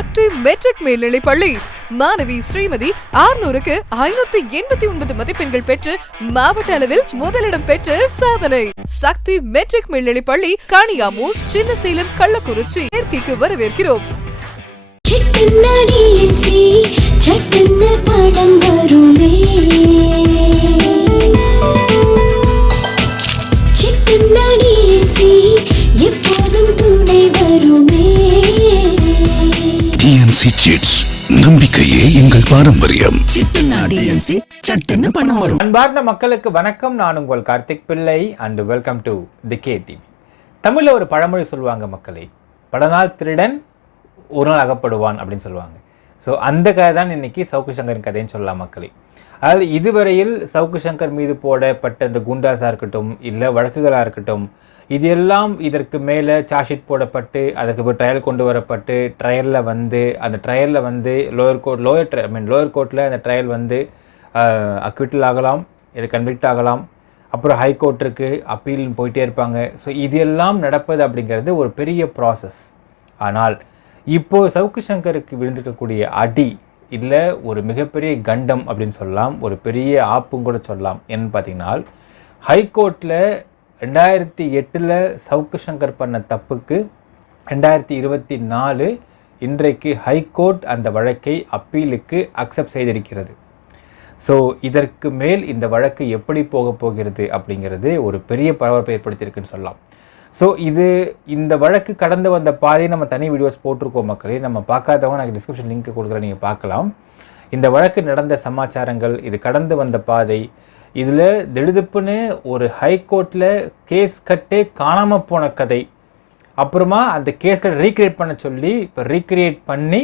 சக்தி matric மேல்நிலைப் பள்ளி மாணவி ஸ்ரீமதி 600க்கு 589 மதிப்பெண்கள் பெற்று மாவட்ட அளவில் முதலிடம் பெற்று சாதனை. சக்தி மெட்ரிக் மேல்நிலைப் பள்ளி காணியாமூர், சின்னசேலம், கள்ளக்குறிச்சி. சேர்க்கைக்கு வரவேற்கிறோம். நம்பிக்கையே எங்கள் பாரம்பரியம். அன்பார்ந்த மக்களுக்கு வணக்கம். நான் உங்கள் கார்த்திக் பிள்ளை and welcome to the K TV. தமிழ்ல ஒரு பழமொழி சொல்லுவாங்க மக்களே, பல நாள் திருடன் ஒரு நாள் அகப்படுவான் அப்படின்னு சொல்லுவாங்க. ஸோ அந்த கதை தான் இன்னைக்கு சவுக்கு சங்கரின் கதைன்னு சொல்லலாம் மக்களே. அதாவது இதுவரையில் சவுக்கு சங்கர் மீது போடப்பட்ட இந்த குண்டாஸாக இருக்கட்டும், இல்லை வழக்குகளாக இருக்கட்டும், இது எல்லாம் இதற்கு மேலே சார்ஜ்ஷீட் போடப்பட்டு அதுக்கு இப்போ ட்ரையல் கொண்டு வரப்பட்டு அந்த ட்ரையலில் வந்து லோயர் கோர்ட்டில் அந்த ட்ரையல் வந்து அக்விட்டல் ஆகலாம், இது கன்விக்ட் ஆகலாம், அப்புறம் ஹைகோர்ட்டுக்கு அப்பீல் போயிட்டே இருப்பாங்க. ஸோ இது எல்லாம் நடப்பது அப்படிங்கிறது ஒரு பெரிய ப்ராசஸ். ஆனால் இப்போது சவுக்கு சங்கருக்கு விழுந்திருக்கக்கூடிய அடி இல்லை ஒரு மிகப்பெரிய கண்டம் அப்படின்னு சொல்லலாம், ஒரு பெரிய ஆப்பும் கூட சொல்லலாம். என்னன்னு பார்த்தீங்கன்னா, ஹைகோர்ட்டில் 2008 சவுக்கு சங்கர் பண்ண தப்புக்கு 2024 இன்றைக்கு ஹைகோர்ட் அந்த வழக்கை அப்பீலுக்கு அக்செப்ட் செய்திருக்கிறது. ஸோ இதற்கு மேல் இந்த வழக்கு எப்படி போக போகிறது அப்படிங்கிறது ஒரு பெரிய பரபரப்பை ஏற்படுத்தியிருக்குன்னு சொல்லலாம். ஸோ இந்த வழக்கு கடந்து வந்த பாதையை நம்ம தனி வீடியோஸ் போட்டிருக்கோம் மக்களே. நம்ம பார்க்காதவங்க நான் டிஸ்கிரிப்ஷன் லிங்க் கொடுக்குறேன், நீங்கள் பார்க்கலாம். இந்த வழக்கு நடந்த சமாச்சாரங்கள், இது கடந்து வந்த பாதை, இதில் திடுதுப்புன்னு ஒரு ஹைகோர்ட்டில் கேஸ் கட்டே காணாமல் போன கதை, அப்புறமா அந்த கேஸ் கட்டை ரீக்ரியேட் பண்ண சொல்லி இப்போ ரீக்ரியேட் பண்ணி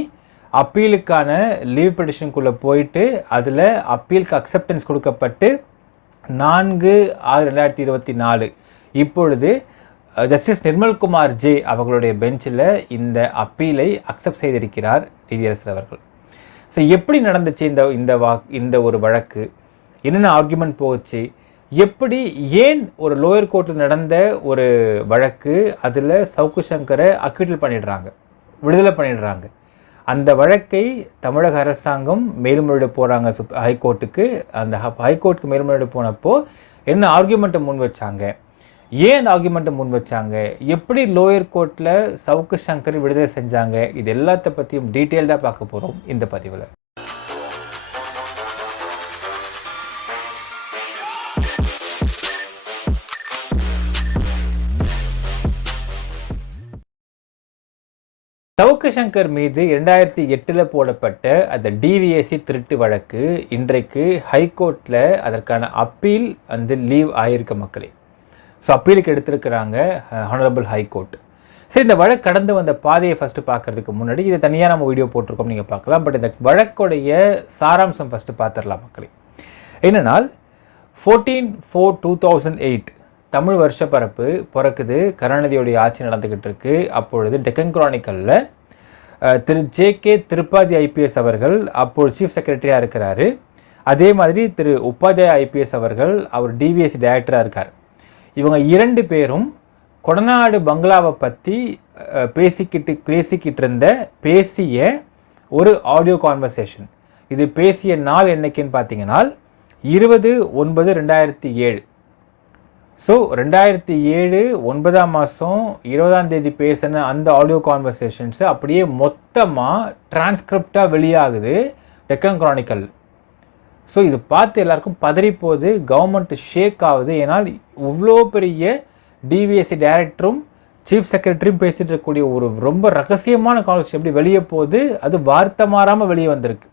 அப்பீலுக்கான லீவ் பெட்டிஷனுக்குள்ளே போயிட்டு அதில் அப்பீலுக்கு அக்செப்டன்ஸ் கொடுக்கப்பட்டு 4/6/2024 இப்பொழுது ஜஸ்டிஸ் நிர்மல்குமார் ஜே அவர்களுடைய பெஞ்சில் இந்த அப்பீலை அக்செப்ட் செய்திருக்கிறார் நீதியரசர் அவர்கள். ஸோ எப்படி நடந்துச்சு இந்த ஒரு வழக்கு, என்னென்ன ஆர்குமெண்ட் போச்சு, எப்படி ஏன் ஒரு லோயர் கோர்ட்டில் நடந்த ஒரு வழக்கு அதில் சவுக்கு சங்கரை அக்விட்டல் பண்ணிடுறாங்க, விடுதலை பண்ணிடுறாங்க. அந்த வழக்கை தமிழக அரசாங்கம் மேல்முறையீடு போகிறாங்க ஹைகோர்ட்டுக்கு. அந்த ஹைகோர்ட்டுக்கு மேல்முறையீடு போனப்போ என்ன ஆர்குமெண்ட்டை முன் வச்சாங்க, ஏன் அந்த ஆர்குமெண்ட்டை முன் வச்சாங்க, எப்படி லோயர் கோர்ட்டில் சவுக்கு சங்கரை விடுதலை செஞ்சாங்க, இது எல்லாத்த பற்றியும் டீட்டெயில்டாக பார்க்க போகிறோம் இந்த பதிவில். சவுக்கு சங்கர் மீது 2008 போடப்பட்ட அந்த டிவிஎஸ்சி திருட்டு வழக்கு இன்றைக்கு ஹைகோர்ட்டில் அதற்கான அப்பீல் வந்து லீவ் ஆகியிருக்க மக்களே. ஸோ அப்பீலுக்கு எடுத்திருக்கிறாங்க ஹானரபிள் ஹைகோர்ட். சரி, இந்த வழக்கு கடந்து வந்த பாதையை ஃபஸ்ட்டு பார்க்குறதுக்கு முன்னாடி இதை தனியாக நம்ம வீடியோ போட்டிருக்கோம், நீங்கள் பார்க்கலாம். பட் இந்த வழக்குடைய சாராம்சம் ஃபஸ்ட்டு பார்த்துடலாம் மக்களே. என்னென்னால் 14/4/2008 தமிழ் வருஷ பரப்பு பிறக்குது, கருணாநிதியோடைய ஆட்சி நடந்துக்கிட்டு இருக்கு. அப்பொழுது டெக்கன் கிரானிக்கலில் திரு ஜே.கே. திரிபாதி ஐபிஎஸ் அவர்கள் அப்போது சீஃப் செக்ரட்டரியாக இருக்கிறாரு. அதே மாதிரி திரு உபாத்யாயா ஐபிஎஸ் அவர்கள் அவர் டிவிஎஸ்சி டைரக்டராக இருக்கார். இவங்க 2 பேரும் கொடநாடு பங்களாவை பற்றி பேசிய ஒரு ஆடியோ கான்வர்சேஷன். இது பேசிய நாள் என்னைக்குன்னு பார்த்தீங்கன்னா 20/9/2007. ஸோ 2007 9ஆம் மாதம் 20ஆம் தேதி பேசின அந்த ஆடியோ கான்வர்சேஷன்ஸு அப்படியே மொத்தமாக டிரான்ஸ்கிரிப்டாக வெளியாகுது டெக்கன் கிரானிக்கல். ஸோ இது பார்த்து எல்லாருக்கும் பதறிப்போகுது, கவர்மெண்ட் ஷேக் ஆகுது. ஏன்னால் இவ்வளோ பெரிய டிவிஎஸ்சி டைரக்டரும் சீஃப் செக்ரட்டரியும் பேசிகிட்டு இருக்கக்கூடிய ஒரு ரொம்ப ரகசியமான கான்வர்சேஷன் எப்படி வெளியே போகுது, அது வார்த்தை மாறாமல் வெளியே வந்திருக்கு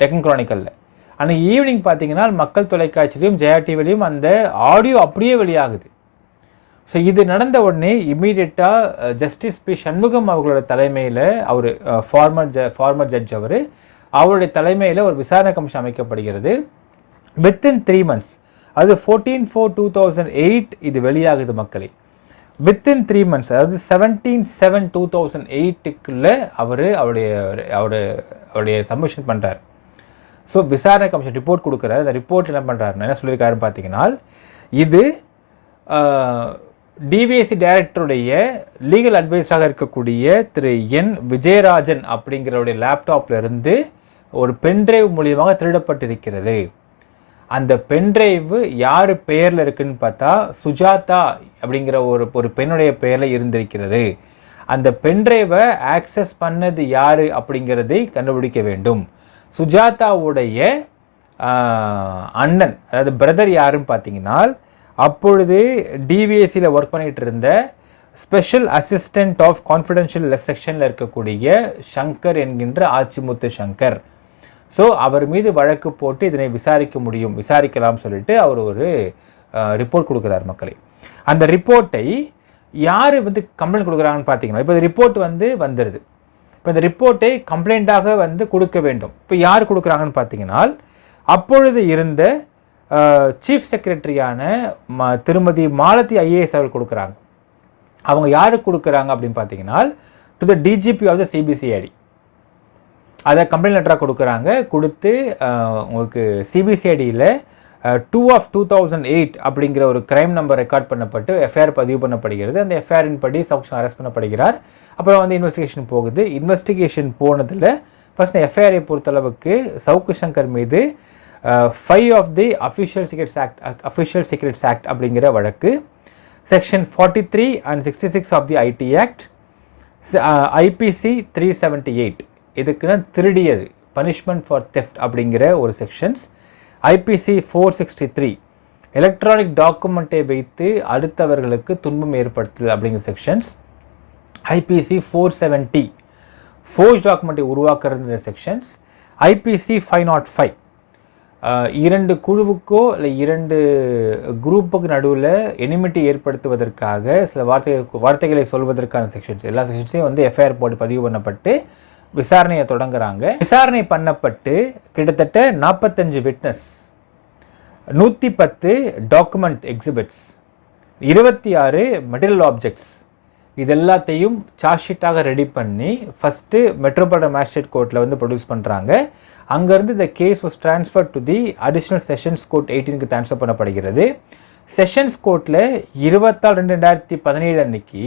டெக்கன் கிரானிக்கலில். அன்றைக்கி ஈவினிங் பார்த்தீங்கன்னா மக்கள் தொலைக்காட்சியிலையும் ஜெயா டிவிலையும் அந்த ஆடியோ அப்படியே வெளியாகுது. ஸோ இது நடந்த உடனே இம்மீடியட்டாக ஜஸ்டிஸ் பி சண்முகம் அவர்களோட தலைமையில், அவர் ஃபார்மர் ஜட்ஜ் அவருடைய தலைமையில் ஒரு விசாரணை கமிஷன் அமைக்கப்படுகிறது. வித்தின் 3 months, அது 14/4/2008 இது வெளியாகுது மக்களே. வித்தின் 3 months, அதாவது 17/7/2008 அவருடைய சப்மிஷன் பண்ணுறார். ஸோ விசாரணை கமிஷன் ரிப்போர்ட் கொடுக்குறாரு. அந்த ரிப்போர்ட் என்ன பண்ணுறாருன்னா, என்ன சொல்லியிருக்காருன்னு பார்த்தீங்கன்னா, இது டிவிஎஸ்சி டைரக்டருடைய லீகல் அட்வைஸராக இருக்கக்கூடிய திரு என் விஜயராஜன் அப்படிங்கிறவருடைய லேப்டாப்ல இருந்து ஒரு பென்ட்ரைவ் மூலியமாக திருடப்பட்டிருக்கிறது. அந்த பென்ட்ரைவ் யார் பெயரில் இருக்குன்னு பார்த்தா சுஜாதா அப்படிங்கிற ஒரு பெண்ணுடைய பெயரில் இருந்திருக்கிறது. அந்த பென்ட்ரைவை ஆக்சஸ் பண்ணது யார் அப்படிங்கிறதை கண்டுபிடிக்க வேண்டும். சுஜாதாவுடைய அண்ணன், அதாவது பிரதர் யாருன்னு பார்த்தீங்கன்னா, அப்பொழுது டிவிஎஸ்சியில் ஒர்க் பண்ணிகிட்டு இருந்த ஸ்பெஷல் அசிஸ்டண்ட் ஆஃப் கான்ஃபிடென்ஷியல் செக்ஷனில் இருக்கக்கூடிய சங்கர் என்கின்ற ஆச்சிமுத்து சங்கர். ஸோ அவர் மீது வழக்கு போட்டு இதனை விசாரிக்கலாம் சொல்லிட்டு அவர் ஒரு ரிப்போர்ட் கொடுக்குறார் மக்களே. அந்த ரிப்போர்ட்டை யார் கம்ப்ளைண்ட் கொடுக்குறாங்கன்னு பார்த்தீங்கன்னா, இப்போ இந்த ரிப்போர்ட் வந்துடுது. இப்போ இந்த ரிப்போர்ட்டை கம்ப்ளைண்ட்டாக கொடுக்க வேண்டும். இப்போ யார் கொடுக்குறாங்கன்னு பார்த்தீங்கன்னா, அப்பொழுது இருந்த சீஃப் செக்ரட்டரியான திருமதி மாலதி ஐஏஎஸ் அவர்கள் கொடுக்குறாங்க. அவங்க யாருக்கு கொடுக்குறாங்க அப்படின்னு பார்த்தீங்கன்னா, to the DGP of the CBCID. அதை கம்ப்ளைண்ட் லெட்டராக கொடுக்குறாங்க. கொடுத்து உங்களுக்கு சிபிசிஐடியில் 2/2008 அப்படிங்கிற ஒரு கிரைம் நம்பர் ரெக்கார்ட் பண்ணப்பட்டு எஃப்ஐஆர் பதிவு பண்ணப்படுகிறது. அந்த எஃப்ஐஆரின் படி சவுக்கு அரெஸ்ட் பண்ணப்படுகிறார். அப்புறம் இன்வெஸ்டிகேஷன் போகுது. இன்வெஸ்டிகேஷன் போனதில் ஃபர்ஸ்ட் எஃப்ஐஆரை பொறுத்தளவுக்கு சவுக்கு சங்கர் மீது 5 of the official secrets act அப்படிங்கிற வழக்கு, section 43 and 66 of the IT act, IPC 378 இதுக்குன்னா திருடியது பனிஷ்மெண்ட் ஃபார் தெஃப்ட் அப்படிங்கிற ஒரு செக்ஷன்ஸ், ஐபிசி 463 எலக்ட்ரானிக் டாக்குமெண்ட்டை வைத்து அடுத்தவர்களுக்கு துன்பம் ஏற்படுத்துது அப்படிங்கிற செக்ஷன்ஸ், ஐபிசி 470 ஃபோர்ஜ் டாக்குமெண்ட்டை உருவாக்குறது செக்ஷன்ஸ், ஐபிசி 505 இரண்டு குழுவுக்கோ இல்லை இரண்டு குரூப்புக்கு நடுவில் எனிமிட்டி ஏற்படுத்துவதற்காக சில வார்த்தைகளை சொல்வதற்கான செக்ஷன்ஸ், எல்லா செக்ஷன்ஸையும் எஃப்ஐஆர் போட்டு பதிவு பண்ணப்பட்டு விசாரணையை தொடங்குறாங்க. விசாரணை பண்ணப்பட்டு கிட்டத்தட்ட 45 witness, 110 document exhibits, 26 material objects, இது எல்லாத்தையும் சார்ஜ் ஷீட்டாக ரெடி பண்ணி ஃபஸ்ட்டு மெட்ரோபாலிட்டன் மேஜிஸ்ட்ரேட் கோர்ட்டில் ப்ரொடியூஸ் பண்ணுறாங்க. அங்கேருந்து இந்த case was transfer to the additional sessions court 18க்கு ட்ரான்ஸ்ஃபர் பண்ணப்படுகிறது. செஷன்ஸ் கோர்ட்டில் 24/2/2017 அன்னைக்கு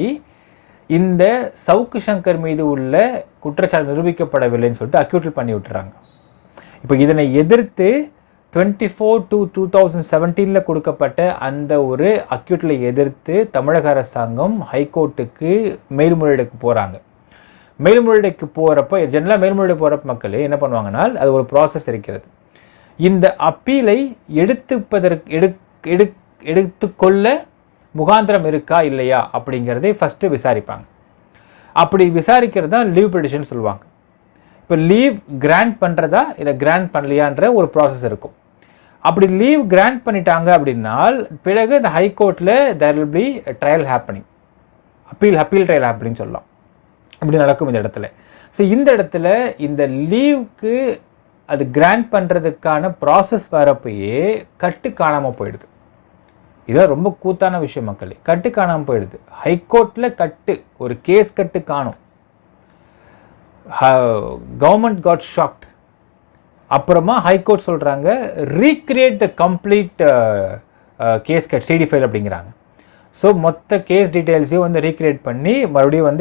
இந்த சவுக்கு சங்கர் மீது உள்ள குற்றச்சாட்டு நிரூபிக்கப்படவில்லைன்னு சொல்லிட்டு அக்யூட்டில் பண்ணி விட்டுறாங்க. இப்போ இதனை எதிர்த்து 24/2/2017 கொடுக்கப்பட்ட அந்த ஒரு அக்யூட்டில் எதிர்த்து தமிழக அரசாங்கம் ஹைகோர்ட்டுக்கு மேல்முறையீடுக்கு போகிறாங்க. மேல்முறையீடுக்கு போகிறப்ப ஜெனரலாக மேல்முறையீடு போகிறப்ப மக்களே என்ன பண்ணுவாங்கன்னா, அது ஒரு ப்ராசஸ் இருக்கிறது. இந்த அப்பீலை எடுத்துக்கொள்ள முகாந்திரம் இருக்கா இல்லையா அப்படிங்கிறதை ஃபஸ்ட்டு விசாரிப்பாங்க. அப்படி விசாரிக்கிறது தான் லீவ் பெட்டிஷன் சொல்லுவாங்க. இப்போ லீவ் கிராண்ட் பண்ணுறதா இல்லை கிராண்ட் பண்ணலையான்ற ஒரு ப்ராசஸ் இருக்கும். அப்படி லீவ் கிராண்ட் பண்ணிட்டாங்க அப்படின்னால் பிறகு இந்த ஹைகோர்ட்டில் there will be trial happening, appeal trial happening சொல்லலாம். இப்படி நடக்கும் இந்த இடத்துல. ஸோ இந்த இடத்துல இந்த லீவுக்கு அது கிராண்ட் பண்ணுறதுக்கான ப்ராசஸ் வரப்போயே கட்டு காணாமல் போயிடுது. இதெல்லாம் ரொம்ப கூத்தான விஷயம் மக்களே. கட்டு காணாமல் போயிடுது. ஹைகோர்ட்டில் கட்டு, ஒரு கேஸ் கட்டு காணும். Government got shocked. அப்புறமா ஹைகோர்ட் சொல்கிறாங்க recreate the complete case cut CD file அப்படிங்கிறாங்க. ஸோ மொத்த கேஸ் டீட்டெயில்ஸையும் ரீக்ரியேட் பண்ணி மறுபடியும்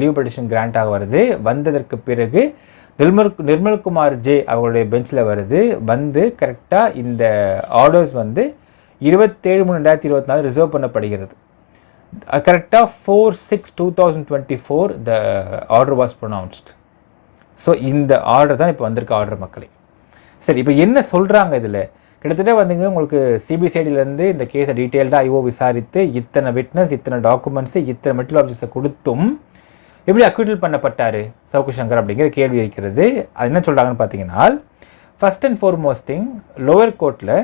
லீவ் பெட்டிஷன் கிராண்ட் ஆக வருது. வந்ததற்கு பிறகு நிர்மல்குமார் ஜே அவங்களுடைய பெஞ்சில் வருது. கரெக்டாக இந்த ஆர்டர்ஸ் 27/3/2024 ரிசர்வ் பண்ணப்படுகிறது. கரெக்டாக 4/6/2024 the order was pronounced. So இந்த ஆர்டர் தான் இப்போ வந்திருக்க ஆர்டர் மக்களே. சரி, இப்போ என்ன சொல்கிறாங்க இதில்? கிட்டத்தட்ட உங்களுக்கு சிபிசிஐடியிலேருந்து இந்த கேஸை டீட்டெயில்டாக ஐஓ விசாரித்து இத்தனை விட்னஸ், இத்தனை டாக்குமெண்ட்ஸு, இத்தனை மெட்டீரியல் ஆப்ஜெக்ட்ஸை கொடுத்தும் எப்படி அக்யூட்டில் பண்ணப்பட்டார் சவுக்கு சங்கர் அப்படிங்கிற கேள்வி இருக்கிறது. அது என்ன சொல்கிறாங்கன்னு பார்த்தீங்கன்னா, first and foremost thing, lower கோர்ட்டில்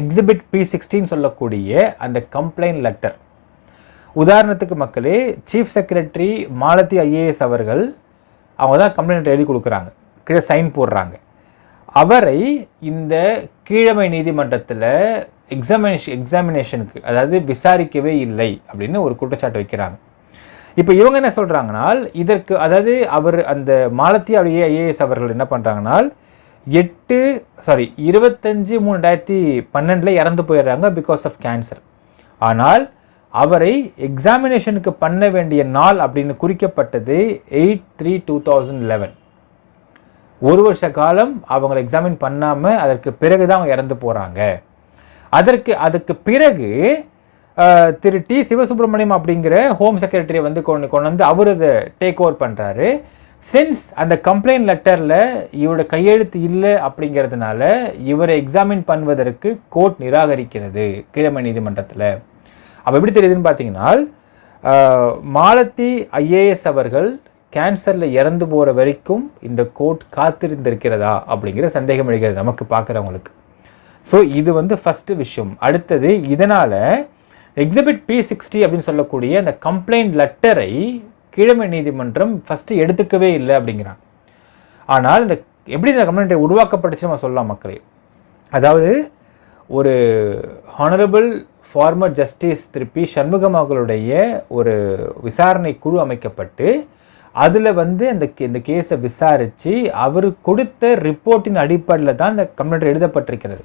எக்ஸிபிட் P16 சொல்லக்கூடிய அந்த கம்ப்ளைண்ட் லெட்டர், உதாரணத்துக்கு மக்களே சீஃப் செக்ரட்டரி மாலதி ஐஏஎஸ் அவர்கள் அவங்க தான் கம்ப்ளைண்ட் எழுதி கொடுக்குறாங்க, கீழே சைன் போடுறாங்க. அவரை இந்த கீழமை நீதிமன்றத்தில் எக்ஸாமினேஷனுக்கு அதாவது விசாரிக்கவே இல்லை அப்படின்னு ஒரு குற்றச்சாட்டு வைக்கிறாங்க. இப்போ இவங்க என்ன சொல்கிறாங்கன்னா, இதற்கு அதாவது அவர் அந்த மாலதி ஐஏஎஸ் அவர்கள் என்ன பண்ணுறாங்கன்னா 25/3/2012 இறந்து போயிடுறாங்க பிகாஸ் ஆஃப் கேன்சர். ஆனால் அவரை எக்ஸாமினேஷனுக்கு பண்ண வேண்டிய நாள் அப்படின்னு குறிக்கப்பட்டது 8/3/2011. ஒரு வருஷ காலம் அவங்களை எக்ஸாமின் பண்ணாமல் அதற்கு பிறகு தான் அவங்க இறந்து போகிறாங்க. அதுக்கு பிறகு திரு டி சிவசுப்ரமணியம் அப்படிங்கிற ஹோம் செக்ரட்டரியை வந்து கொண்டு வந்து அவர் அதை டேக் ஓவர் பண்ணுறாரு. சின்ஸ் அந்த கம்ப்ளைண்ட் லெட்டரில் இவரோட கையெழுத்து இல்லை அப்படிங்கிறதுனால இவரை எக்ஸாமின் பண்ணுவதற்கு கோர்ட் நிராகரிக்கிறது கீழமை நீதிமன்றத்தில். அப்போ எப்படி தெரியுதுன்னு பார்த்தீங்கன்னா, மாலதி ஐஏஎஸ் அவர்கள் கேன்சரில் இறந்து போகிற வரைக்கும் இந்த கோர்ட் காத்திருந்திருக்கிறதா அப்படிங்கிற சந்தேகம் எழுகிறது நமக்கு பார்க்குறவங்களுக்கு. ஸோ இது வந்து ஃபஸ்ட்டு விஷயம். அடுத்தது, இதனால் எக்ஸிபிட் P60 அப்படின்னு சொல்லக்கூடிய அந்த கம்ப்ளைண்ட் லெட்டரை கீழமை நீதிமன்றம் ஃபஸ்ட்டு எடுத்துக்கவே இல்லை அப்படிங்கிறாங்க. ஆனால் இந்த எப்படி இந்த கம்ப்ளைண்ட்டை உருவாக்கப்பட்டுச்சு நம்ம சொல்லலாம் மக்களே. அதாவது ஒரு ஹானரபிள் ஃபார்மர் ஜஸ்டிஸ் திரு பி சண்முகம் அவர்களுடைய ஒரு விசாரணை குழு அமைக்கப்பட்டு அதில் வந்து இந்த கேஸை விசாரித்து அவர் கொடுத்த ரிப்போர்ட்டின் அடிப்படையில் தான் இந்த கம்ப்ளைண்ட் எழுதப்பட்டிருக்கிறது.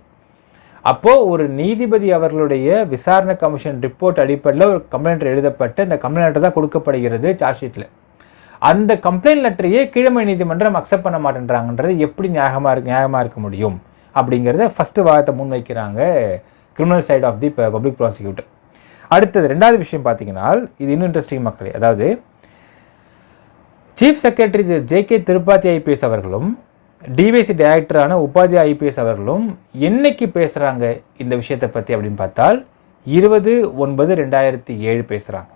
அப்போது ஒரு நீதிபதி அவர்களுடைய விசாரணை கமிஷன் ரிப்போர்ட் அடிப்படையில் ஒரு கம்ப்ளைண்ட் எழுதப்பட்டு அந்த கம்ப்ளைண்ட் லெட்டர் தான் கொடுக்கப்படுகிறது சார்ஜ் ஷீட்டில். அந்த கம்ப்ளைண்ட் லெட்டரையே கீழமை நீதிமன்றம் அக்செப்ட் பண்ண மாட்டேன்றாங்கன்றது எப்படி நியாயமாக இருக்க முடியும் அப்படிங்கிறத ஃபஸ்ட்டு வாதத்தை முன்வைக்கிறாங்க criminal side of the public prosecutor. அடுத்தது ரெண்டாவது விஷயம் பார்த்தீங்கன்னா, இது இன்னும் இன்ட்ரெஸ்டிங் மக்களே. அதாவது chief secretary J K. Tripathi IPS அவர்களும் டிவிஎஸ்சி டைரக்டரான உபாத்யா ஐபிஎஸ் அவர்களும் என்னைக்கு பேசுகிறாங்க இந்த விஷயத்தை பற்றி அப்படின்னு பார்த்தால் 20/9/2007 பேசுகிறாங்க.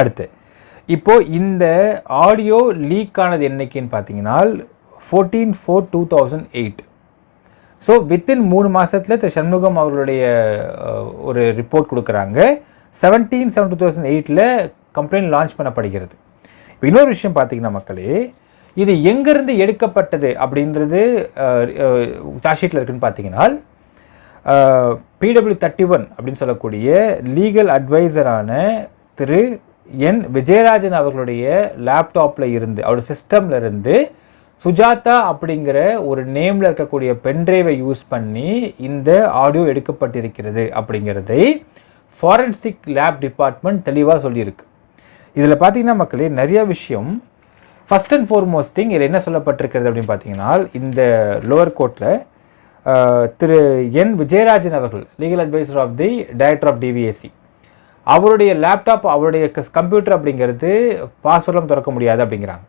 அடுத்து இப்போது இந்த ஆடியோ லீக் ஆனது என்னைக்குன்னு பார்த்தீங்கன்னா 14/4/2008. ஸோ வித்தின் 3 மாதத்தில் திரு சண்முகம் அவர்களுடைய ஒரு ரிப்போர்ட் கொடுக்குறாங்க. 17/7/2008 கம்ப்ளைண்ட் லான்ச் பண்ணப்படுகிறது. இப்போ இன்னொரு விஷயம் பார்த்தீங்கன்னா மக்களே, இது எங்கேருந்து எடுக்கப்பட்டது அப்படின்றது சார்ஜ் ஷீட்டில் இருக்குன்னு பார்த்தீங்கன்னா, PW31 அப்படின்னு சொல்லக்கூடிய லீகல் அட்வைசரான திரு என் விஜயராஜன் அவர்களுடைய லேப்டாப்பில் இருந்து, அவருடைய சிஸ்டமில் இருந்து சுஜாதா அப்படிங்கிற ஒரு நேமில் இருக்கக்கூடிய பென்ட்ரைவை யூஸ் பண்ணி இந்த ஆடியோ எடுக்கப்பட்டிருக்கிறது அப்படிங்கிறதை ஃபாரன்சிக் லேப் டிபார்ட்மெண்ட் தெளிவாக சொல்லியிருக்கு. இதில் பார்த்தீங்கன்னா மக்களே, நிறைய விஷயம். ஃபஸ்ட் அண்ட் ஃபார்மோஸ்ட் திங் இதில் என்ன சொல்லப்பட்டிருக்கிறது அப்படின்னு பார்த்தீங்கன்னா, இந்த லோவர் கோர்ட்டில் திரு என் விஜயராஜன் அவர்கள் legal adviser of the director of DVSC, அவருடைய லேப்டாப் அவருடைய கம்ப்யூட்டர் அப்படிங்கிறது பாஸ்வேர்ட்லாம் திறக்க முடியாது அப்படிங்கிறாங்க.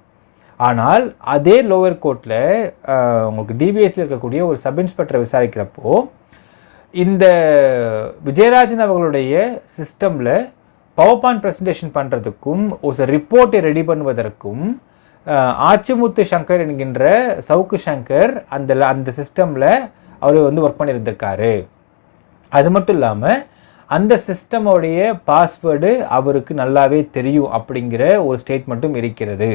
ஆனால் அதே லோவர் கோர்ட்டில் உங்களுக்கு டிவிஎஸ்சியில் இருக்கக்கூடிய ஒரு சப் இன்ஸ்பெக்டரை விசாரிக்கிறப்போ இந்த விஜயராஜன் அவர்களுடைய சிஸ்டமில் பவர் பாயிண்ட் ப்ரெசன்டேஷன் பண்ணுறதுக்கும் ஒரு ரிப்போர்ட்டை ரெடி பண்ணுவதற்கும் ஆச்சிமுத்து சங்கர் என்கின்ற சவுக்கு சங்கர் அந்த சிஸ்டமில் அவர் வந்து ஒர்க் பண்ணியிருந்திருக்காரு. அது மட்டும் இல்லாமல் அந்த சிஸ்டமோடைய பாஸ்வேர்டு அவருக்கு நல்லாவே தெரியும் அப்படிங்கிற ஒரு ஸ்டேட்மெண்ட்டும் இருக்கிறது.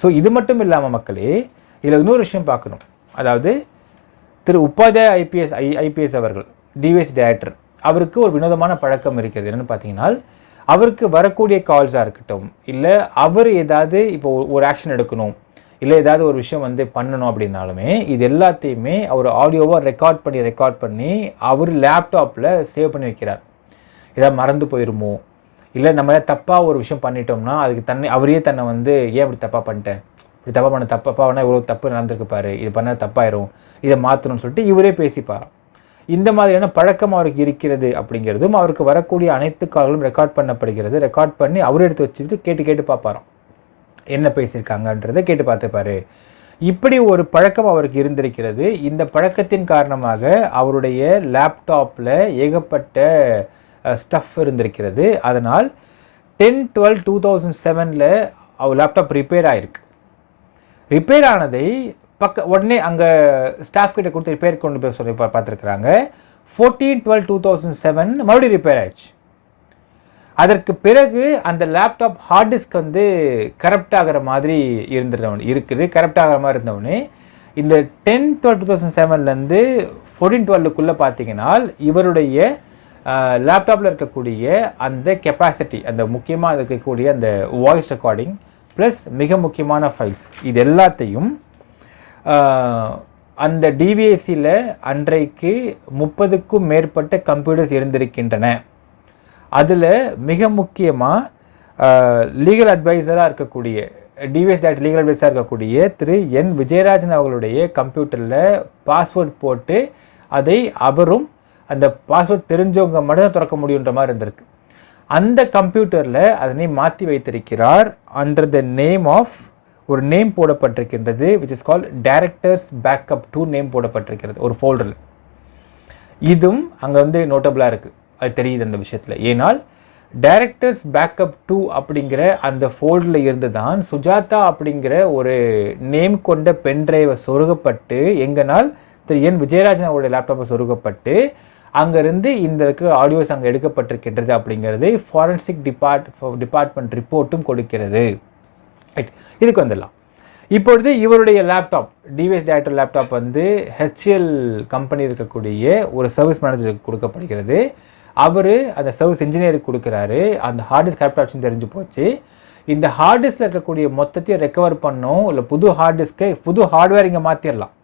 ஸோ இது மட்டும் இல்லாமல் மக்களே, இதில் இன்னொரு விஷயம் பார்க்கணும். அதாவது திரு உபாத்யா ஐபிஎஸ் அவர்கள் டிவிஎஸ் டைரக்டர், அவருக்கு ஒரு வினோதமான பழக்கம் இருக்கிறது. என்னென்னு பார்த்தீங்கன்னா, அவருக்கு வரக்கூடிய கால்ஸாக இருக்கட்டும், இல்லை அவர் ஏதாவது இப்போ ஒரு ஆக்ஷன் எடுக்கணும், இல்லை ஏதாவது ஒரு விஷயம் வந்து பண்ணணும் அப்படின்னாலுமே இது எல்லாத்தையுமே அவர் ஆடியோவாக ரெக்கார்ட் பண்ணி அவர் லேப்டாப்பில் சேவ் பண்ணி வைக்கிறார். ஏதாவது மறந்து போயிருமோ, இல்லை நம்ம தப்பாக ஒரு விஷயம் பண்ணிட்டோம்னா அதுக்கு அவரே தன்னை வந்து ஏன் இப்படி தப்பாக பண்ணிட்டேன், இப்படி தப்பாக பண்ணால் இவ்வளோ தப்பு நடந்திருக்கு பாரு, இது பண்ணால் தப்பாயிரும், இதை மாற்றணும்னு சொல்லிட்டு இவரே பேசிப்பாராம். இந்த மாதிரியான பழக்கம் அவருக்கு இருக்கிறது அப்படிங்கிறதும் அவருக்கு வரக்கூடிய அனைத்து கால்களும் ரெக்கார்ட் பண்ணப்படுகிறது. ரெக்கார்ட் பண்ணி அவர் எடுத்து வச்சுட்டு கேட்டு பார்ப்பாராம், என்ன பேசியிருக்காங்கன்றதை கேட்டு பார்த்துப்பாரு. இப்படி ஒரு பழக்கம் அவருக்கு இருந்திருக்கிறது. இந்த பழக்கத்தின் காரணமாக அவருடைய லேப்டாப்பில் ஏகப்பட்ட ஸ்டஃப் இருந்திருக்கிறது. அதனால் 10/12/2007 அவர் லேப்டாப் ரிப்பேர் ஆகிருக்கு. ரிப்பேர் ஆனதை உடனே அங்கே ஸ்டாஃப் கிட்ட கொடுத்து ரிப்பேர் கொண்டு போய் சொல்லி பார்த்துருக்குறாங்க. 14/12/2007 மறுபடியும் ரிப்பேர் ஆயிடுச்சு. அதற்கு பிறகு அந்த லேப்டாப் ஹார்ட் டிஸ்க் வந்து கரப்ட் ஆகிற மாதிரி கரப்ட் ஆகிற மாதிரி இருந்தவொடனே இந்த 10/12/2007 14/12 பார்த்தீங்கன்னா இவருடைய லேப்டாப்பில் இருக்கக்கூடிய அந்த கெப்பாசிட்டி, அந்த முக்கியமாக இருக்கக்கூடிய அந்த வாய்ஸ் ரெக்கார்டிங் ப்ளஸ் மிக முக்கியமான ஃபைல்ஸ், இது எல்லாத்தையும் அந்த டிவிஎஸ்சியில் அன்றைக்கு 30க்கும் மேற்பட்ட கம்ப்யூட்டர்ஸ் இருந்திருக்கின்றன. அதில் மிக முக்கியமாக லீகல் அட்வைசராக இருக்கக்கூடிய டிவிஎஸ் டைரக்டர் லீகல் அட்வைஸராக இருக்கக்கூடிய திரு என் விஜயராஜன் அவர்களுடைய கம்ப்யூட்டரில் பாஸ்வேர்ட் போட்டு அதை அவரும் அந்த பாஸ்வேர்ட் தெரிஞ்சவங்க மட்டும் திறக்க முடியுன்ற மாதிரி இருந்திருக்கு. அந்த கம்ப்யூட்டரில் அதனை மாற்றி வைத்திருக்கிறார். அண்டர் த நேம் ஆஃப் ஒரு நேம் போடப்பட்டிருக்கின்றது, which is call directors backup 2 name போடப்பட்டிருக்கிறது ஒரு ஃபோல்டரில். இதுவும் அங்கே நோட்டபுளாக இருக்குது, அது தெரியுது அந்த விஷயத்தில். ஏனால் டைரக்டர்ஸ் பேக்கப் 2 அப்படிங்கிற அந்த ஃபோல்டரில் இருந்து தான் சுஜாதா அப்படிங்கிற ஒரு நேம் கொண்ட பென்ட்ரைவை சொருகப்பட்டு எங்கனால் திரு என் விஜயராஜன் அவருடைய லேப்டாப்பை சொருகப்பட்டு அங்கேருந்து இந்த ஆடியோஸ் அங்கே எடுக்கப்பட்டிருக்கின்றது அப்படிங்கிறது ஃபாரன்சிக் டிபார்ட்மெண்ட் ரிப்போர்ட்டும் கொடுக்கிறது. ரைட், இதுக்கு வந்துடலாம். இப்பொழுது இவருடைய laptop DVS director laptop HL company இருக்கக்கூடிய ஒரு சர்வீஸ் மேனேஜருக்கு கொடுக்கப்படுகிறது. அவர் அந்த சர்வீஸ் இன்ஜினியருக்கு கொடுக்குறாரு. அந்த ஹார்ட் டிஸ்க் கரெக்ட் ஆப்ஷன் தெரிஞ்சு போச்சு. இந்த ஹார்ட் டிஸ்கில் இருக்கக்கூடிய மொத்தத்தையும் ரெக்கவர் பண்ணோம், இல்லை புது ஹார்ட் டிஸ்க்கை புது ஹார்ட்வேர் இங்கே மாற்றிடலாம்.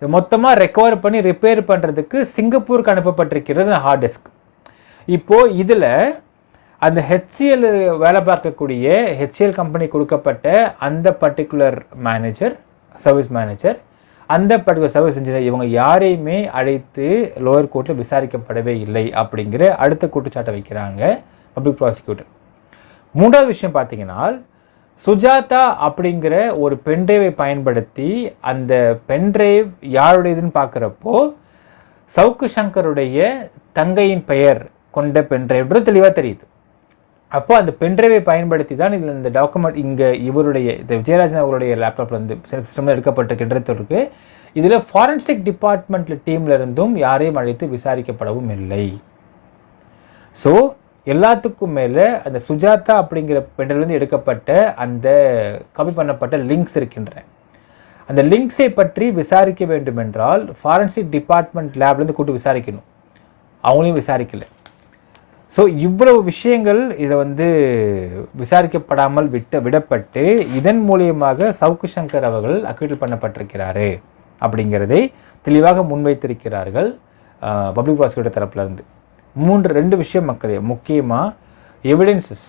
இது மொத்தமாக ரெக்கவர் பண்ணி ரிப்பேர் பண்ணுறதுக்கு சிங்கப்பூருக்கு அனுப்பப்பட்டிருக்கிறது அந்த ஹார்ட் டிஸ்க். இப்போது இதில் அந்த ஹெச்சிஎல் வேலை பார்க்கக்கூடிய ஹெச்சிஎல் கம்பெனி கொடுக்கப்பட்ட அந்த பர்டிகுலர் மேனேஜர், சர்வீஸ் மேனேஜர், அந்த பர்டிகுலர் சர்வீஸ் இன்ஜினியர் இவங்க யாரையுமே அழைத்து லோயர் கோர்ட்டில் விசாரிக்கப்படவே இல்லை அப்படிங்கிற அடுத்த குற்றச்சாட்டை வைக்கிறாங்க பப்ளிக் ப்ராசிக்யூட்டர். மூன்றாவது விஷயம் பார்த்தீங்கன்னா, சுஜாதா அப்படிங்கிற ஒரு பென்ட்ரைவை பயன்படுத்தி அந்த பென்ட்ரைவ் யாருடையதுன்னு பார்க்குறப்போ சவுக்கு சங்கருடைய தங்கையின் பெயர் கொண்ட பென்ட்ரைவ்ன்றது தெளிவாக தெரியுது. அப்போ அந்த பென்ட்ரைவை பயன்படுத்தி தான் இதில் இந்த டாக்குமெண்ட் இங்கே இவருடைய இந்த விஜயராஜன் அவர்களுடைய லேப்டாப்பில் சிஸ்டம் எடுக்கப்பட்டிருக்கின்றது. இதில் ஃபாரன்சிக் டிபார்ட்மெண்ட்டில் டீமில் இருந்தும் யாரையும் அழைத்து விசாரிக்கப்படவும் இல்லை. ஸோ எல்லாத்துக்கும் மேலே அந்த சுஜாதா அப்படிங்கிற பென்ட்ரைவ்லேருந்து எடுக்கப்பட்ட அந்த காப்பி பண்ணப்பட்ட லிங்க்ஸ் இருக்கின்றன. அந்த லிங்க்ஸை பற்றி விசாரிக்க வேண்டும் என்றால் ஃபாரன்சிக் டிபார்ட்மெண்ட் லேப்லேருந்து கூப்பிட்டு விசாரிக்கணும். அவங்களையும் விசாரிக்கலை. ஸோ இவ்வளவு விஷயங்கள் இதை விசாரிக்கப்படாமல் விடப்பட்டு இதன் மூலியமாக சவுக்கு சங்கர் அவர்கள் அக்யூட் பண்ணப்பட்டிருக்கிறாரு அப்படிங்கிறதை தெளிவாக முன்வைத்திருக்கிறார்கள் பப்ளிக் ப்ராசிக்யூட்டர் தரப்புலேருந்து. 2 விஷயம் மக்களே, முக்கியமாக எவிடன்சஸ்,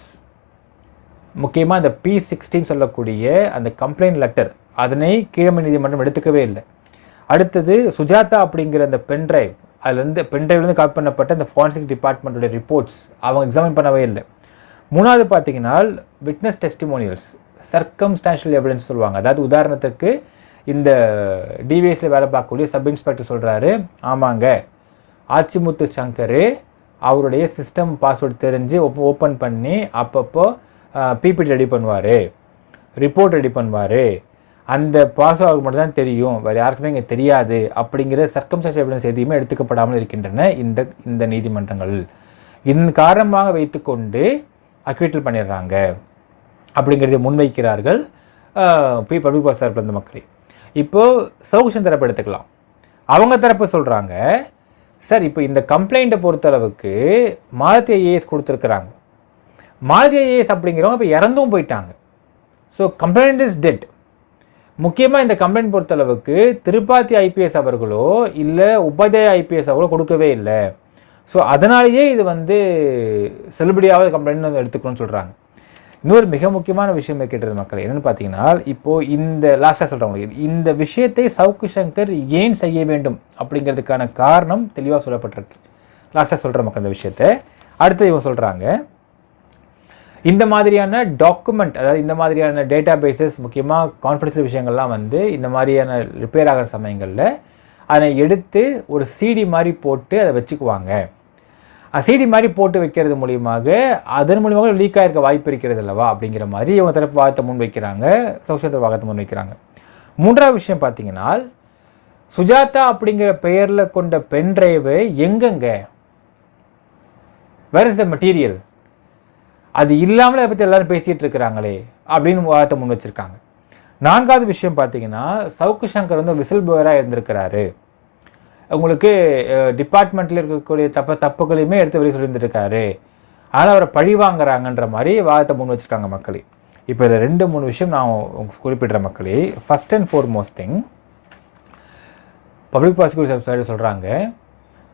முக்கியமாக அந்த P16 சொல்லக்கூடிய அந்த கம்ப்ளைண்ட் லெட்டர் அதனை கீழமை நீதிமன்றம் எடுத்துக்கவே இல்லை. அடுத்தது சுஜாதா அப்படிங்கிற அந்த பென்ட்ரைவ், அதுலேருந்து பென்ட்ரைவ்லேருந்து காப்பி பண்ணப்பட்ட அந்த ஃபாரன்சிக் டிபார்ட்மெண்ட்டுடைய ரிப்போர்ட்ஸ் அவங்க எக்ஸாமின் பண்ணவே இல்லை. 3வது பார்த்தீங்கன்னா விட்னஸ் டெஸ்டிமோனியல்ஸ், சர்க்கம்ஸ்டான்ஷியல் எவிடன்ஸ் சொல்லுவாங்க. அதாவது உதாரணத்துக்கு இந்த டிவிஎஸில் வேலை பார்க்கக்கூடிய சப் இன்ஸ்பெக்டர் சொல்கிறாரு, ஆமாங்க ஆச்சிமுத்து சங்கர் அவருடைய சிஸ்டம் பாஸ்வேர்டு தெரிஞ்சு ஓப்பன் பண்ணி அப்பப்போ பிபிடி ரெடி பண்ணுவார், ரிப்போர்ட் ரெடி பண்ணுவார், அந்த பாஸ்வேர்டு மட்டும் தான் தெரியும், வேறு யாருக்குமே இங்கே தெரியாது அப்படிங்கிற சர்க்கம்ஸ்டான்ஷியல் எவிடன்ஸ் எதையுமே எடுத்துக்கப்படாமல் இருக்கின்றன இந்த நீதிமன்றங்கள். இதன் காரணமாக வைத்துக்கொண்டு அக்விட்டல் பண்ணிடுறாங்க அப்படிங்கிறத முன்வைக்கிறார்கள் பப்ளிக் ப்ராசிக்யூட்டர் இருந்த மக்களே. இப்போது சவுக்கு தரப்பு எடுத்துக்கலாம். அவங்க தரப்பு சொல்கிறாங்க, சார் இப்போ இந்த கம்ப்ளைண்ட்டை பொறுத்தளவுக்கு மாலதி ஐஏஎஸ் கொடுத்துருக்குறாங்க. மாலதி ஐஏஎஸ் அப்படிங்கிறவங்க இப்போ இறந்தும் போயிட்டாங்க. So complaint is dead. முக்கியமாக இந்த கம்ப்ளைண்ட் பொறுத்தளவுக்கு திருப்பாத்தி ஐபிஎஸ் அவர்களோ இல்லை உபாத்யாயா ஐபிஎஸ் அவர்களோ கொடுக்கவே இல்லை. ஸோ அதனாலேயே இது செல்லுபடியாவது கம்ப்ளைண்ட் எடுத்துக்கணும்னு சொல்கிறாங்க. இன்னொரு மிக முக்கியமான விஷயம் கேட்டது மக்கள் என்னென்னு பார்த்தீங்கன்னா, இப்போது இந்த லாஸ்ட்டாக சொல்கிறவங்க இந்த விஷயத்தை சவுக்கு சங்கர் ஏன் செய்ய வேண்டும் அப்படிங்கிறதுக்கான காரணம் தெளிவாக சொல்லப்பட்டிருக்கு. லாஸ்ட்டாக சொல்கிற மக்கள் இந்த விஷயத்தை. அடுத்து இவங்க சொல்கிறாங்க, இந்த மாதிரியான டாக்குமெண்ட், அதாவது இந்த மாதிரியான டேட்டா பேசஸ், முக்கியமாக கான்ஃபிடென்ஷியல் விஷயங்கள்லாம் இந்த மாதிரியான ரிப்பேர் ஆகிற சமயங்களில் அதை எடுத்து ஒரு சிடி மாதிரி போட்டு அதை வச்சுக்குவாங்க. சிடி மாதிரி போட்டு வைக்கிறது மூலியமாக அதன் மூலியமாக லீக் ஆகிருக்க வாய்ப்பு இருக்கிறது அல்லவா அப்படிங்கிற மாதிரி இவங்க தரப்பு வாதத்தை முன் வைக்கிறாங்க, சௌஷத்திர வாதத்தை முன் வைக்கிறாங்க. 3வது விஷயம் பார்த்தீங்கன்னா, சுஜாதா அப்படிங்கிற பெயரில் கொண்ட பென்ட்ரைவு எங்கெங்க, வேர் இஸ் த மெட்டீரியல், அது இல்லாமல் அதை பற்றி எல்லாரும் பேசிகிட்டு இருக்கிறாங்களே அப்படின்னு வாதத்தை முன் வச்சுருக்காங்க. 4வது விஷயம் பார்த்தீங்கன்னா, சவுக்கு சங்கர் விசில் ப்ளோயராக இருந்திருக்கிறாரு, உங்களுக்கு டிபார்ட்மெண்ட்டில் இருக்கக்கூடிய தப்புகளையுமே எடுத்து வெளியே சொல்லியிருந்திருக்காரு, அதனால் அவரை பழி வாங்குறாங்கன்ற மாதிரி வாதத்தை முன் வச்சுருக்காங்க மக்களே. இப்போ இதில் 2-3 விஷயம் நான் குறிப்பிடுற மக்களே. First and foremost thing, public prosecutor side சொல்கிறாங்க,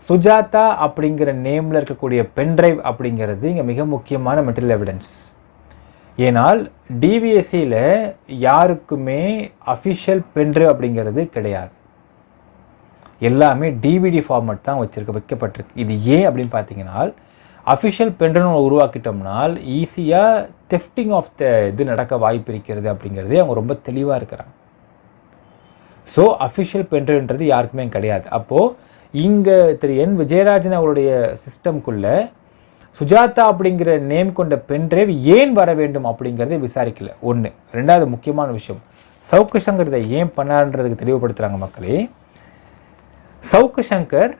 சுஜாதா அப்படிங்கிற நேமில் இருக்கக்கூடிய பென்ட்ரைவ் அப்படிங்கிறது இங்கே மிக முக்கியமான மெட்டீரியல் எவிடன்ஸ். ஏனால் டிவிஎஸ்சியில் யாருக்குமே அஃபிஷியல் பென்ட்ரைவ் அப்படிங்கிறது கிடையாது. எல்லாமே டிவிடி ஃபார்மேட் தான் வைக்கப்பட்டிருக்கு. இது ஏன் அப்படின்னு பார்த்தீங்கன்னா, அஃபிஷியல் பென்ட்ரைவ் உருவாக்கிட்டோம்னால் ஈஸியாக தெஃப்டிங் ஆஃப் த இது நடக்க வாய்ப்பு இருக்கிறது அப்படிங்கிறதே அவங்க ரொம்ப தெளிவாக இருக்கிறாங்க. ஸோ அஃபிஷியல் பென்ட்ரைவ்ன்றது யாருக்குமே கிடையாது. அப்போது இங்கே திரு என் விஜயராஜன் அவருடைய சிஸ்டம்குள்ளே சுஜாதா அப்படிங்கிற நேம் கொண்ட பென்ட்ரைவ் ஏன் வர வேண்டும் அப்படிங்கிறத விசாரிக்கல. ஒன்று. ரெண்டாவது முக்கியமான விஷயம், சவுக்கு சங்கர் இதை ஏன் பண்ணார்ன்றதுக்கு தெளிவுபடுத்துகிறாங்க மக்களே. சவுக்கு சங்கர்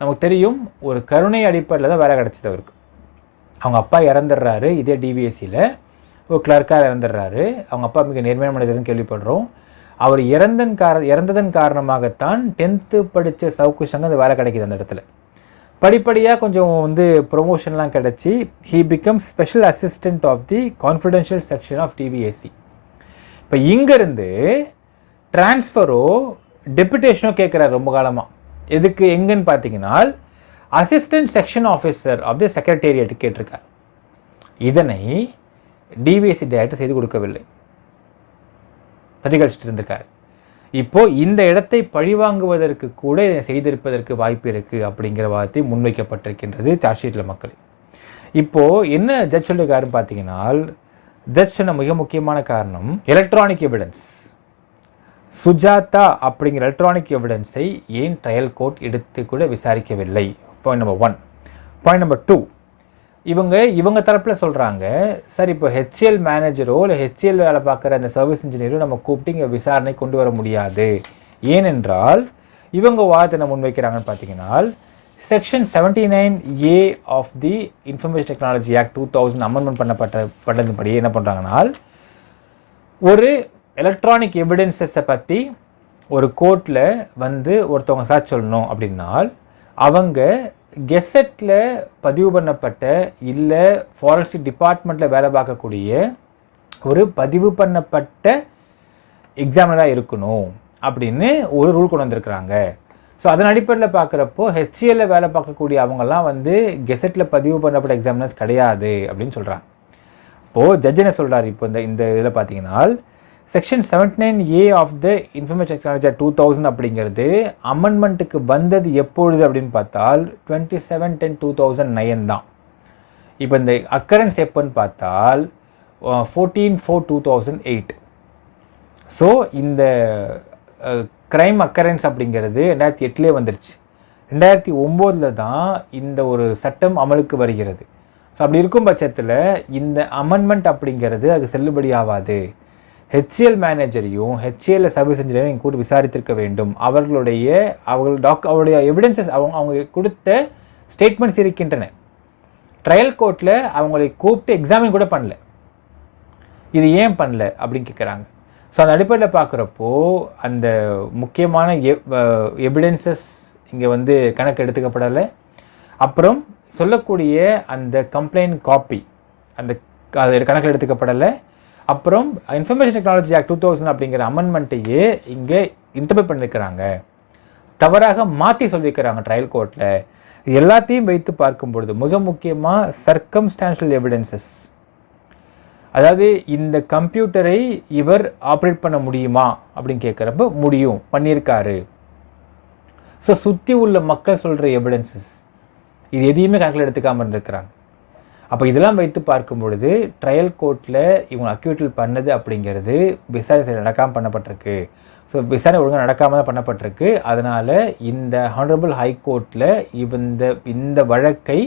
நமக்கு தெரியும் ஒரு கருணை அடிப்படையில் தான் வேலை கிடச்சிது அவருக்கு. அவங்க அப்பா இறந்துடுறாரு, இதே டிவிஎஸ்சியில் ஒரு கிளர்க்காக இறந்துடுறாரு. அவங்க அப்பா மிக நேர்மையான மனிதர்னு கேள்விப்படுறோம். அவர் இறந்ததன் காரணமாகத்தான் 10th படித்த சவுக்கு சங்கர் அந்த வேலை கிடைக்கிது. அந்த இடத்துல படிப்படியாக கொஞ்சம் ப்ரொமோஷன்லாம் கிடச்சி he become special assistant of the confidential section of DVSC. இப்போ இங்கேருந்து டிரான்ஸ்ஃபரோ டெபுடேஷனோ கேட்குறாரு ரொம்ப காலமாக. எதுக்கு எங்கன்னு பார்த்தீங்கன்னா assistant section officer of the secretariat கேட்டிருக்கார். இதனை டிவிஎஸ்சி டைரக்டர் செய்து கொடுக்கவில்லை, தட்டிக்கழிச்சிட்டு இருந்திருக்காரு. இப்போது இந்த இடத்தை பழிவாங்குவதற்கு கூட இதை செய்திருப்பதற்கு வாய்ப்பு இருக்குது அப்படிங்கிற வார்த்தை முன்வைக்கப்பட்டிருக்கின்றது சார்ஜ் ஷீட்டில் மக்கள். இப்போது என்ன ஜட்ஜ் சொல்லியிருக்காருன்னு பார்த்தீங்கன்னா, ஜட்ஜ் சொன்ன மிக முக்கியமான காரணம் எலக்ட்ரானிக் எவிடன்ஸ். சுஜாதா அப்படிங்கிற எலக்ட்ரானிக் எவிடன்ஸை ஏன் ட்ரையல் கோர்ட் எடுத்து கூட விசாரிக்கவில்லை? Point number 1. பாயிண்ட் நம்பர் 2, இவங்க தரப்பில் சொல்கிறாங்க, சார் இப்போ ஹெச்எல் மேனேஜரோ இல்லை ஹெச்எல் வேலை பார்க்குற அந்த சர்வீஸ் இன்ஜினியரோ நம்ம கூப்பிட்டு இங்கே விசாரணை கொண்டு வர முடியாது. ஏனென்றால் இவங்க வாதத்தை என்ன முன்வைக்கிறாங்கன்னு பார்த்தீங்கன்னா, section 79A of the information technology act 2000 amendment பண்ணப்பட்டதுபடி என்ன பண்ணுறாங்கன்னா, ஒரு எலக்ட்ரானிக் எவிடன்ஸஸை பற்றி ஒரு கோர்ட்டில் ஒருத்தவங்க சாட்சி சொல்லணும் அப்படின்னால் அவங்க கெசட்டில் பதிவு பண்ணப்பட்ட இல்லை ஃபாரன்சிக் டிபார்ட்மெண்ட்டில் வேலை பார்க்கக்கூடிய ஒரு பதிவு பண்ணப்பட்ட எக்ஸாமினராக இருக்கணும் அப்படின்னு ஒரு ரூல் கொண்டு வந்திருக்கிறாங்க. ஸோ அதன் அடிப்படையில் பார்க்குறப்போ ஹெச்சிஎல்ல வேலை பார்க்கக்கூடிய அவங்கெல்லாம் கெசட்டில் பதிவு பண்ணப்பட்ட எக்ஸாமினர்ஸ் கிடையாது அப்படின்னு சொல்கிறாங்க. இப்போது ஜட்ஜ் என்ன சொல்கிறார், இப்போ இந்த இதில் பார்த்தீங்கன்னா section 79A of the information technology 2000 அப்படிங்கிறது அமெண்ட்மெண்ட்டுக்கு வந்தது எப்பொழுது அப்படின்னு பார்த்தால் 27/10/2009 தான். இப்போ இந்த அக்கரன்ஸ் எப்போன்னு பார்த்தால் 14/4/2008. ஸோ இந்த க்ரைம் அக்கரன்ஸ் அப்படிங்கிறது 2008 வந்துருச்சு. 2009 தான் இந்த ஒரு சட்டம் அமலுக்கு வருகிறது. ஸோ அப்படி இருக்கும் பட்சத்தில் இந்த அமெண்ட்மெண்ட் அப்படிங்கிறது அது செல்லுபடி ஆகாது. ஹெச்எல் மேனேஜரையும் ஹெச்எல் சர்வீஸ் இன்ஜினியரையும் கூட்டு விசாரித்திருக்க வேண்டும். அவருடைய எவிடன்சஸ் அவங்க கொடுத்த ஸ்டேட்மெண்ட்ஸ் இருக்கின்றன. ட்ரையல் கோர்ட்டில் அவங்களை கூப்பிட்டு எக்ஸாமின் கூட பண்ணல. இது ஏன் பண்ணல அப்படின்னு கேட்குறாங்க. ஸோ அந்த அடிப்படையில் பார்க்குறப்போ அந்த முக்கியமான எவிடன்சஸ் இங்கே கணக்கு எடுத்துக்கப்படலை. அப்புறம் சொல்லக்கூடிய அந்த கம்ப்ளைண்ட் காப்பி அது கணக்கில் எடுத்துக்கப்படலை. அப்புறம் இன்ஃபர்மேஷன் டெக்னாலஜி ஆக்ட் 2000 அப்படிங்கிற அமெண்ட்மெண்ட்டையே இங்கே இன்டர்பிரட் பண்ணியிருக்கிறாங்க, தவறாக மாற்றி சொல்லியிருக்கிறாங்க ட்ரையல் கோர்ட்டில். இது எல்லாத்தையும் வைத்து பார்க்கும்பொழுது மிக முக்கியமாக சர்க்கம்ஸ்டான்ஷியல் எவிடன்சஸ், அதாவது இந்த கம்ப்யூட்டரை இவர் ஆப்ரேட் பண்ண முடியுமா அப்படின்னு கேட்குறப்ப முடியும், பண்ணியிருக்காரு. ஸோ சுற்றி உள்ள மக்கள் சொல்கிற எவிடன்சஸ் இது எதையுமே கணக்கில் எடுத்துக்காமல் இருந்திருக்கிறாங்க. அப்போ இதெல்லாம் வைத்து பார்க்கும் பொழுது ட்ரையல் கோர்ட்டில் இவங்க அக்யூட்டில் பண்ணது அப்படிங்கிறது விசாரணை நடக்காமல் பண்ணப்பட்டிருக்கு. ஸோ விசாரணை ஒழுங்காக நடக்காமல் தான் பண்ணப்பட்டிருக்கு. அதனால் இந்த ஹானரபிள் ஹைகோர்ட்டில் இந்த வழக்கை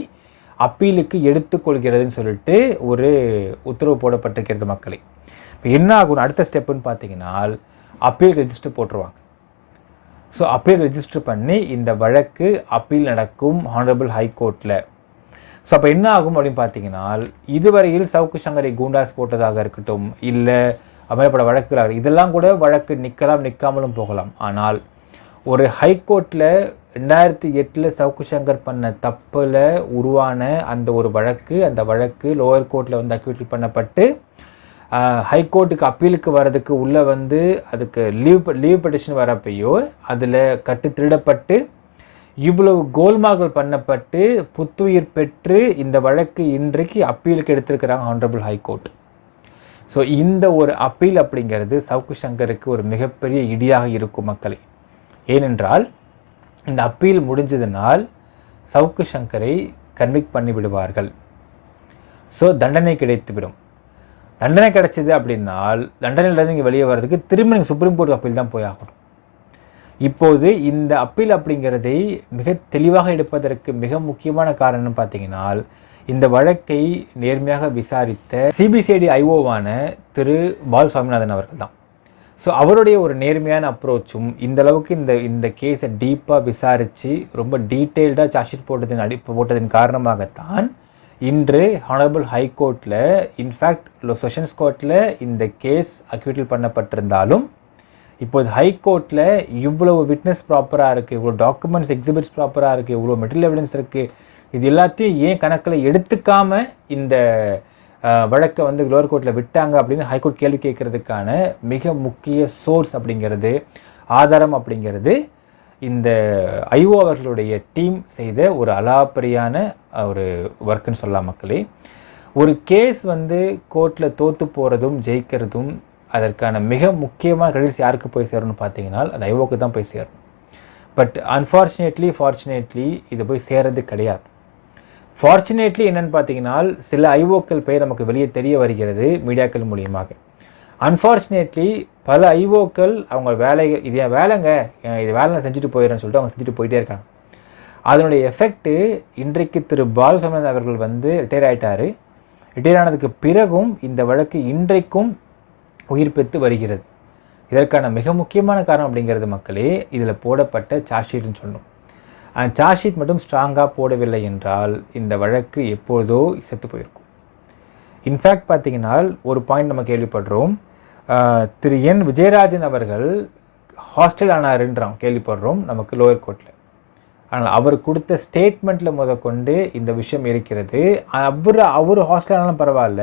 அப்பீலுக்கு எடுத்துக்கொள்கிறதுன்னு சொல்லிட்டு ஒரு உத்தரவு போடப்பட்டிருக்கிறது மக்களை. இப்போ என்ன ஆகும் அடுத்த ஸ்டெப்புன்னு பார்த்தீங்கன்னா, அப்பீல் ரெஜிஸ்டர் போட்டுருவாங்க. ஸோ அப்பீல் ரெஜிஸ்டர் பண்ணி இந்த வழக்கு அப்பீல் நடக்கும் ஹானரபிள் ஹைகோர்ட்டில். ஸோ அப்போ என்ன ஆகும் அப்படின்னு பார்த்தீங்கன்னா, இதுவரையில் சவுக்கு சங்கரை கூண்டாஸ் போட்டதாக இருக்கட்டும், இல்லை அமலப்பட வழக்குகளாக இதெல்லாம் கூட வழக்கு நிற்காமலும் போகலாம். ஆனால் ஒரு ஹைகோர்ட்டில் 2008 சவுக்கு சங்கர் பண்ண தப்பில் உருவான அந்த வழக்கு லோயர் கோர்ட்டில் அக்யூட்டில் பண்ணப்பட்டு ஹைகோர்ட்டுக்கு அப்பீலுக்கு வர்றதுக்கு உள்ளே அதுக்கு லீவ் பெட்டிஷன் வரப்பையோ அதில் கட்டு திருடப்பட்டு இவ்வளவு கோல்மார்கள் பண்ணப்பட்டு புத்துயிர் பெற்று இந்த வழக்கு இன்றைக்கு அப்பீலுக்கு எடுத்திருக்கிறாங்க ஹானரபிள் ஹைகோர்ட். ஸோ இந்த ஒரு அப்பீல் அப்படிங்கிறது சவுக்கு சங்கருக்கு ஒரு மிகப்பெரிய இடியாக இருக்கும் மக்களை. ஏனென்றால் இந்த அப்பீல் முடிஞ்சதுனால் சவுக்கு சங்கரை கன்விக்ட் பண்ணி விடுவார்கள். ஸோ தண்டனை கிடைத்துவிடும். தண்டனை கிடைச்சிது அப்படின்னால் தண்டனையிலேருந்து இங்கே வெளியே வர்றதுக்கு திரும்ப நீங்கள் சுப்ரீம் கோர்ட் அப்பீல் தான் போய் ஆகணும். இப்போது இந்த அப்பீல் அப்படிங்கிறதை மிக தெளிவாக எடுப்பதற்கு மிக முக்கியமான காரணம் பார்த்தீங்கன்னா, இந்த வழக்கை நேர்மையாக விசாரித்த சிபிசிஐடி ஐஓவான திரு பால் சுவாமிநாதன் அவர்கள் தான். ஸோ அவருடைய ஒரு நேர்மையான அப்ரோச்சும் இந்த அளவுக்கு இந்த கேஸை டீப்பாக விசாரித்து ரொம்ப டீட்டெயில்டாக சார்ஜ் ஷீட் போட்டதின் காரணமாகத்தான் இன்று ஹானரபிள் ஹைகோர்ட்டில், இன்ஃபேக்ட் செஷன்ஸ் கோர்ட்டில் இந்த கேஸ் அக்யூட்டில் பண்ணப்பட்டிருந்தாலும் இப்போது ஹைகோர்ட்டில் இவ்வளவு விட்னஸ் ப்ராப்பராக இருக்குது, இவ்வளோ டாக்குமெண்ட்ஸ் எக்ஸிபிட்ஸ் ப்ராப்பராக இருக்குது, இவ்வளோ மெட்டீரியல் எவிடன்ஸ் இருக்குது, இது எல்லாத்தையும் ஏன் கணக்கில் எடுத்துக்காமல் இந்த வழக்கை லோவர் கோர்ட்டில் விட்டாங்க அப்படின்னு ஹைகோர்ட் கேள்வி கேட்கறதுக்கான மிக முக்கிய சோர்ஸ் அப்படிங்கிறது, ஆதாரம் அப்படிங்கிறது இந்த ஐஓ அவர்களுடைய டீம் செய்த ஒரு அலாப்பரியான ஒரு ஒர்க்குன்னு சொல்லலாம் மக்களே. ஒரு கேஸ் கோர்ட்டில் தோற்று போகிறதும் ஜெயிக்கிறதும் அதற்கான மிக முக்கியமான கிரெடிட்ஸ் யாருக்கு போய் சேரணும்னு பார்த்தீங்கன்னா அது ஐஓக்கு தான் போய் சேரும். பட் ஃபார்ச்சுனேட்லி இது போய் சேரது கிடையாது. ஃபார்ச்சுனேட்லி என்னென்னு பார்த்தீங்கன்னா சில ஐஓக்கள் பெயர் நமக்கு வெளியே தெரிய வருகிறது மீடியாக்கள் மூலியமாக. அன்ஃபார்ச்சுனேட்லி பல ஐஓக்கள் அவங்க வேலைகள் இது என் வேலைங்க, இது வேலை செஞ்சுட்டு போயிடுறேன்னு சொல்லிட்டு அவங்க செஞ்சுட்டு போயிட்டே இருக்காங்க. அதனுடைய எஃபெக்ட்டு இன்றைக்கு திரு பால் சுவாமிநாதன் அவர்கள் ரிட்டையர் ஆகிட்டார். ரிட்டையர் ஆனதுக்கு பிறகும் இந்த வழக்கு இன்றைக்கும் உயிர் பெற்று வருகிறது. இதற்கான மிக முக்கியமான காரணம் அப்படிங்கிறது மக்களே இதில் போடப்பட்ட சார்ஜ் ஷீட்னு சொல்லணும். அந்த சார்ஜ் ஷீட் மட்டும் ஸ்ட்ராங்காக போடவில்லை என்றால் இந்த வழக்கு எப்பொழுதோ செத்து போயிருக்கும். இன்ஃபேக்ட் பார்த்தீங்கன்னா ஒரு பாயிண்ட் நம்ம கேள்விப்படுறோம், திரு என் விஜயராஜன் அவர்கள் ஹாஸ்டல் ஆனாருன்றான் கேள்விப்படுறோம் நமக்கு லோயர் கோர்ட்டில். ஆனால் அவர் கொடுத்த ஸ்டேட்மெண்ட்டில் முதற்கொண்டு இந்த விஷயம் இருக்கிறது. அவர் ஹாஸ்டல் ஆனாலும் பரவாயில்ல,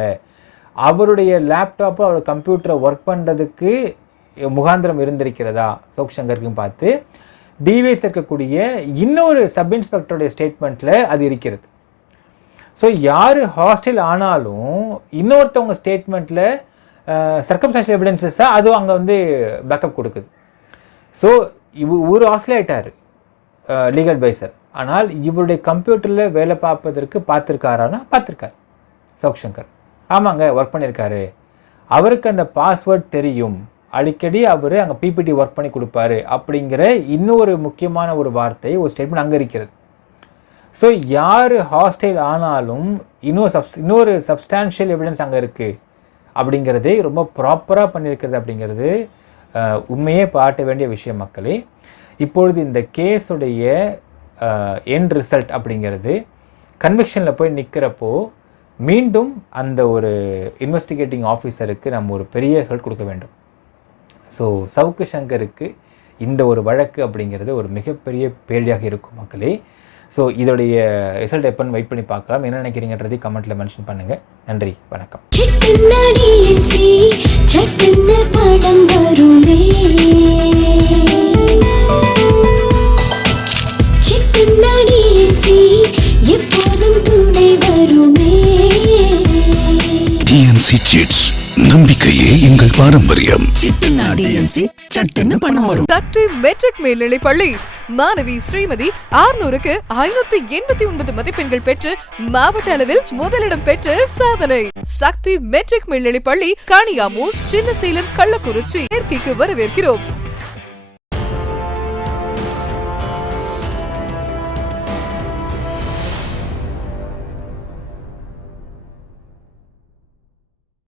அவருடைய லேப்டாப்பு அவர் கம்ப்யூட்டரை ஒர்க் பண்ணுறதுக்கு முகாந்திரம் இருந்திருக்கிறதா சவுக்கு சங்கருக்கும் பார்த்து டிவைஸ் இருக்கக்கூடிய இன்னொரு சப் இன்ஸ்பெக்டருடைய ஸ்டேட்மெண்ட்டில் அது இருக்கிறது. ஸோ யார் ஹாஸ்டல் ஆனாலும் இன்னொருத்தவங்க ஸ்டேட்மெண்ட்டில் சர்க்கம்ஸ்டான்ஷியல் எவிடன்சஸாக அதுவும் அங்கே பேக்கப் கொடுக்குது. ஸோ ஒரு ஹாஸ்டல் ஆகிட்டார் லீகல் அட்வைசர், ஆனால் இவருடைய கம்ப்யூட்டரில் வேலை பார்த்துருக்காரானா பார்த்துருக்கார் சவுக்கு சங்கர். ஆமாங்க ஒர்க் பண்ணியிருக்காரு, அவருக்கு அந்த பாஸ்வேர்ட் தெரியும், அடிக்கடி அவர் அங்கே பிபிடி ஒர்க் பண்ணி கொடுப்பாரு அப்படிங்கிற இன்னொரு முக்கியமான ஒரு வார்த்தை ஒரு ஸ்டேட்மெண்ட் அங்கே இருக்கிறது. ஸோ யார் ஹாஸ்டைல் ஆனாலும் இன்னொரு சப்ஸ்டான்ஷியல் எவிடன்ஸ் அங்கே இருக்குது அப்படிங்கிறதே ரொம்ப ப்ராப்பராக பண்ணியிருக்கிறது அப்படிங்கிறது உண்மையே பாட்ட வேண்டிய விஷயம் மக்களே. இப்பொழுது இந்த கேஸுடைய எண்ட் ரிசல்ட் அப்படிங்கிறது கன்விக்ஷனில் போய் நிற்கிறப்போ மீண்டும் அந்த ஒரு இன்வெஸ்டிகேட்டிங் ஆஃபீஸருக்கு நம்ம ஒரு பெரிய ரிசல்ட் கொடுக்க வேண்டும். ஸோ சவுக்கு சங்கருக்கு இந்த ஒரு வழக்கு அப்படிங்கிறது ஒரு மிகப்பெரிய பேடியாக இருக்கும் மக்களே. ஸோ இதோடைய ரிசல்ட் எப்போன்னு வெயிட் பண்ணி பார்க்கலாம். என்ன நினைக்கிறீங்கன்றதை கமெண்ட்டில் மென்ஷன் பண்ணுங்கள். நன்றி, வணக்கம். டிஎன்சி சிட்ஸ், நம்பிக்கையே எங்கள் பாரம்பரியம். சக்தி மெட்ரிக் மேல்நிலை பள்ளி மாணவி ஸ்ரீமதி 600க்கு 589 மதிப்பெண்கள் பெற்று மாவட்ட அளவில் முதலிடம் பெற்று சாதனை. சக்தி மெட்ரிக் மேல்நிலை பள்ளி காணியாமூர், சின்னசேலம், கள்ளக்குறிச்சி சேர்க்கைக்கு வரவேற்கிறோம்.